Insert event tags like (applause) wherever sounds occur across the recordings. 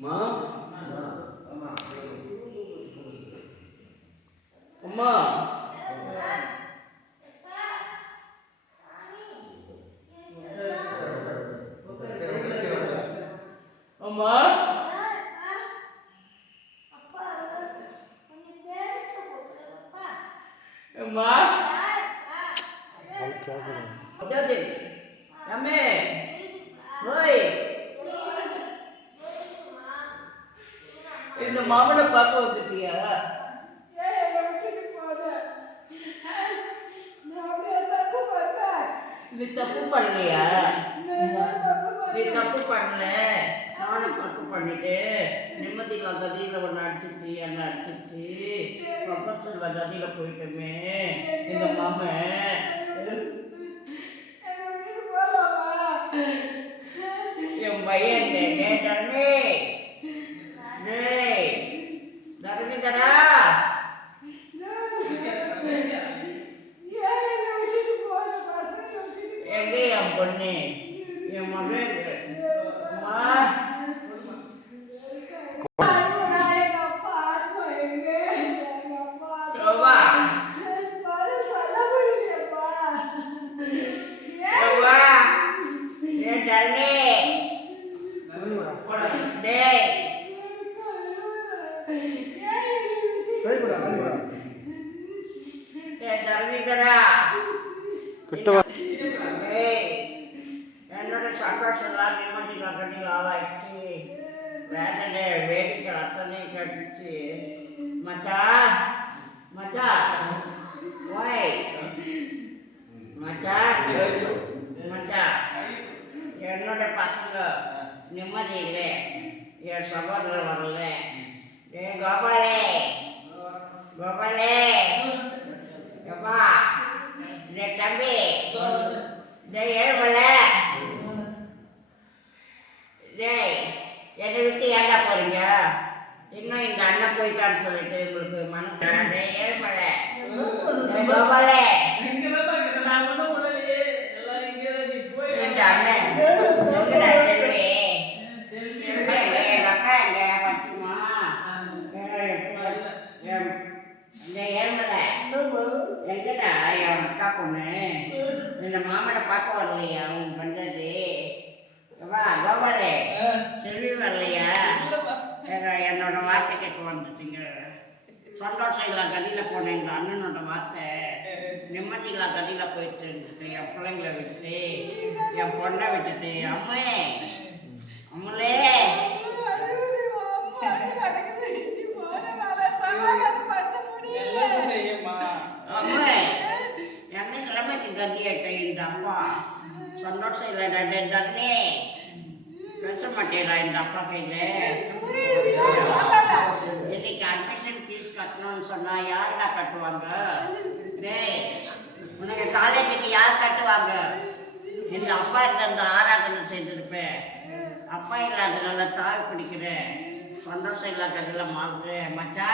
அம்மா அம்மா அம்மா அம்மா ஜாதி அம்மே ஓய் இந்த மாமனை பார்க்க வந்துட்டியா? நீ தப்பு பண்ணலையா? நீ தப்பு பண்ணல. நானும் தப்பு பண்ணிட்டு நிம்மதி இல்ல கதியில ஒன்று அடிச்சிச்சு என்ன அடிச்சிச்சு பக்கத்துல கதியில போயிட்டோமே. இந்த மாமன் என் பையன் டே நகடி ஆளாயிடுச்சு வேதனை வேடிக்கை அத்தனை கட்டுச்சு மச்சா மச்சா ஓய் மச்சா மச்சா என்னோட பசங்க நிம்மதி இல்லை என் சகோதரர் வரல ஏ கோபாலே கோபாலே எப்பா இந்த தம்பி போயிட்டான்னு சொல்லிட்டு உங்களுக்கு மனசு ஏழுமல எங்கடா? என் அக்கா பொண்ணு. இந்த மாமனை பார்க்க வரலையா உன் பண்றது வா கோபாலே செல்வி வரலையா எங்க என்னோட வார்த்தை கேட்க வந்துட்டீங்க. சந்தோஷம் இல்லா கதியில போன எங்க அண்ணனோட வார்த்தை. நிம்மதி இல்லா கதியில போயிட்டு இருந்துட்டு என் பிள்ளைங்களை விட்டு என் பொண்ணை விட்டுட்டு அம்மே அம்மளே அம்மே எந்த கிழமைக்கு கதியாட்ட இந்த அப்பா சந்தோஷம் இல்லை தண்ணி பேச மாட்டேடா இந்த அப்பா கையில? இன்னைக்கு அட்மிஷன் ஃபீஸ் கட்டணும்னு சொன்னா யாருடா கட்டுவாங்க? டேய் உனக்கு காலேஜுக்கு யார் கட்டுவாங்க? இந்த அப்பா இருந்த ஆராதனை செய்திருப்பேன் அப்பா இல்லாததுனால தாய் பிடிக்கிறேன் சந்தோஷம் இல்லாததுல மாறு மச்சா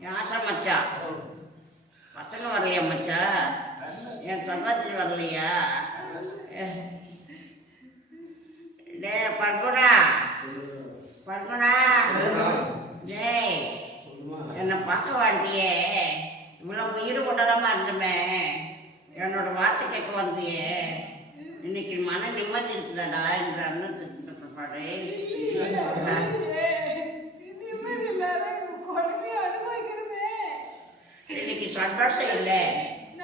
என் ஆசை மச்சா. பசங்க வரலையா மச்சா? என் சகோதரி வரலையா? டே பர்குணா பர்குணா டேய் என்னை பார்க்க வாண்டியே இவ்வளோ உயிர் உடலமா இருந்துமே. என்னோட வார்த்தை கேட்க வந்தியே. இன்னைக்கு மன நிம்மதி இருக்குதாடா என்று அண்ணன் பிற்பாடு இன்னைக்கு சந்தோஷம் இல்லை.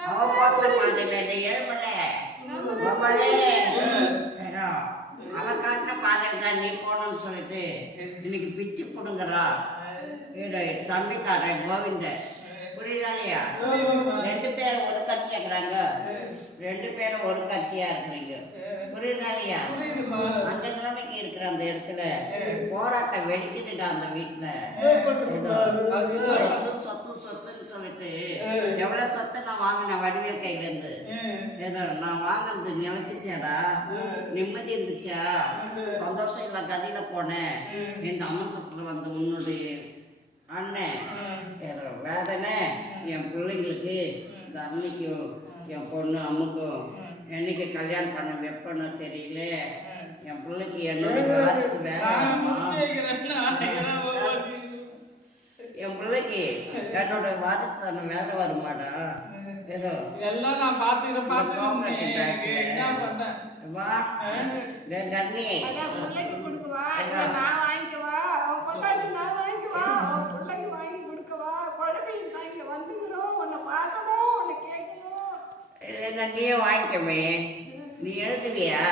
அவ போட்ட மாதிரி ஏழுமல கோபாலே ஏதோ அவ காட்டின பாதையில் தான் நீ போகணும்னு சொல்லிட்டு இன்னைக்கு பிச்சு பிடுங்குறா. தம்பிக்காரன் கோவிந்தன் புரியுதா இல்லையா? ரெண்டு பேரும் ஒரு கட்சி இருக்கிறாங்க. ரெண்டு பேரும் ஒரு கட்சியா இருக்கிறீங்க. புரியுதா இல்லையா? அந்த நிலைமைக்கு இருக்கிற அந்த இடத்துல போராட்டம் வெடிக்குதுடா அந்த வீட்டுல. சொத்து சொத்து சொல்லிட்டு எவ்வளவு சொத்தை நான் வாங்கினேன் வடிவேல் கையில இருந்து ஏதோ நான் வாங்கினது நினைச்சிச்சேடா நிம்மதி இருந்துச்சா? சந்தோஷம் இல்ல கதியில போனேன். இந்த அம்சத்துல வந்து உன்னுடைய அண்ணன் ஏதோ வேதனை என் பிள்ளைங்களுக்கு இந்த அன்னைக்கும் என் பொண்ணு அம்முக்கும் என்னைக்கு கல்யாணம் பண்ண வைப்பனோ தெரியல. என் பிள்ளைக்கு என்னோட வேணாமா (laughs) என் பிள்ளைக்கு என்னோட வாரிசான வேலை வருமாடா? ஏதோ. எல்லாம் நான் பாத்துக்கிறேன் பாத்துக்கிறேன் என்ன வா. கண்ணி. அதான் பிள்ளைக்கு கொடுக்கவா நான் வாங்கிக்கவா உன் பொண்டாட்டி நான் வாங்கிக்கவா பிள்ளைக்கு வாங்கி கொடுக்கவா உன்னை பார்க்கணும். உன்னை கேட்கணும். இதை நீயே வாங்கிக்கமே. நீ எழுதுவியா?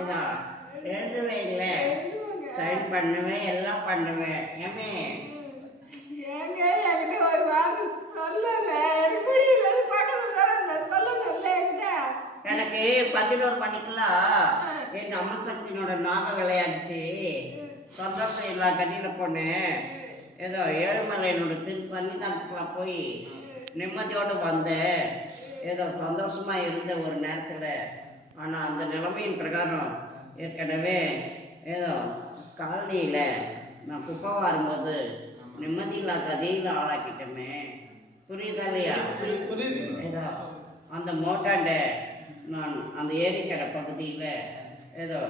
ஏதோ. எழுதவே இல்லை. சைன் பண்ணுவேன் எல்லாம் பண்ணுவேன். ஏமே. பதினோரு மணிக்கெல்லாம் எங்க அம்மா சக்தினோட நாக விளையாடுச்சு சந்தோஷம் இல்லா கண்ணியில் போனேன் ஏதோ ஏழுமலையனோட திரு சன்னிதானத்துக்குலாம் போய் நிம்மதியோடு வந்தேன் ஏதோ சந்தோஷமா இருந்த ஒரு நேரத்தில். ஆனால் அந்த நிலைமையின் பிரகாரம் ஏற்கனவே ஏதோ காலனியில் நான் குப்பை வாரும்போது நிம்மதி இல்லா கதையில் ஆளாக்கிட்டோமே. புரியுதா இல்லையா? ஏதோ அந்த மோட்டாண்ட நான் அந்த ஏரிக்கரை பகுதியில் ஏதோ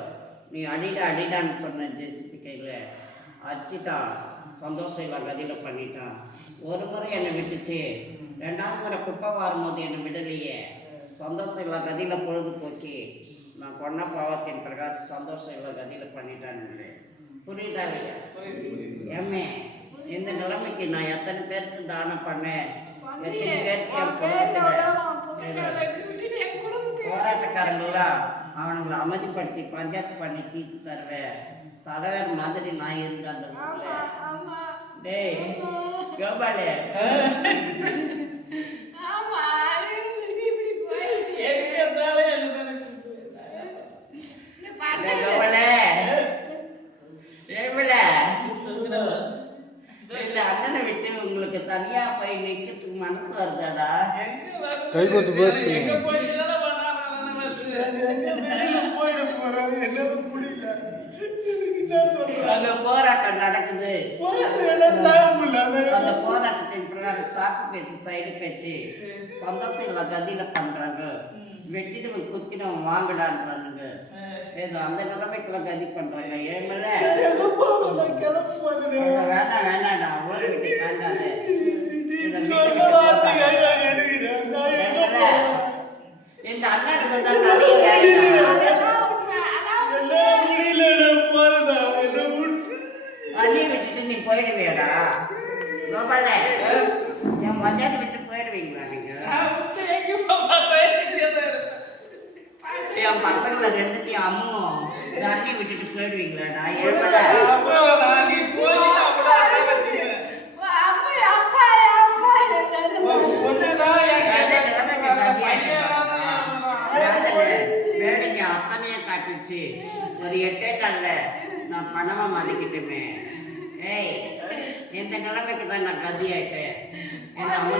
நீ அடிடா அடிடான்னு சொன்ன ஜேசிபி கையில் அடிச்சிட்டான் சந்தோஷம் இல்லை கதியில் பண்ணிட்டான் ஒரு முறை என்னை விட்டுச்சு ரெண்டாவது முறை குப்பை வாரும்போது என்னை விடலையே சந்தோஷம் இல்லை கதியில் பொழுது போச்சு நான் கொன்ன பாவத்தின் பிரகாரம் சந்தோஷம் இல்லை கதியில் பண்ணிட்டான்னு புரியுதா இல்லையா ஏமே இந்த நிலைமைக்கு நான் எத்தனை பேருக்கு தானம் பண்ணேன் எத்தனை பேருக்கு என் ஏதோ போராட்டக்காரங்களாம் அவனுங்களை அமைதிப்படுத்தி பஞ்சாயத்து பண்ணி தீர்த்து தருவேன் தலைவர் மாதிரி நான் இருந்த அந்த ஊர்ல. டேய் கோபாலே. எதுக்கு இருந்தாலும் எனக்கு டேய் கோபாலே. ஏவில இந்த அண்ணனை விட்டு உங்களுக்கு தனியா போய் நிக்கிறதுக்கு மனசு வருதாடா? கை கொத்து பேசு. எங்க போயிட்டு போயிட போறாரு என்ன புரியல என்ன சொல்றாங்க அங்க போராட்டம் நடக்குது. அந்த போராட்டத்தின் பிரகாரம் சாக்கு பேச்சு சைடு பேச்சு சந்தோஷம் இல்ல கதியில பண்றாங்க. வெட்டிட்டு குத்தினவன் வாங்கடான்றானுங்க. ஏதோ அந்த நிலைமைக்குள்ள கதி பண்றாங்க. ஏமல வேண்டாம் வேண்டாம்டா. ஊரை விட்டு வேண்டாது இந்த அண்ணனுக்கு தான் நிறைய வேண்டாம் வண்டியை விட்டுட்டு நீ போயிடுவியாடா கோபால என் மத்தியானத்தை விட்டு போயிடுவீங்களா நீங்க என் பசங்களை ரெண்டுத்தையும் அம்மும் தண்ணி விட்டுட்டு போயிடுவீங்களாடா ஏமல வேடிக்கை அத்தனையே காட்டுச்சு ஒரு எட்டே நாள்ல நான் பணமா மதிக்கிட்டுமே ஏய் இந்த நிலைமைக்கு தான் நான் கதியாயிட்டேன் என் அம்மா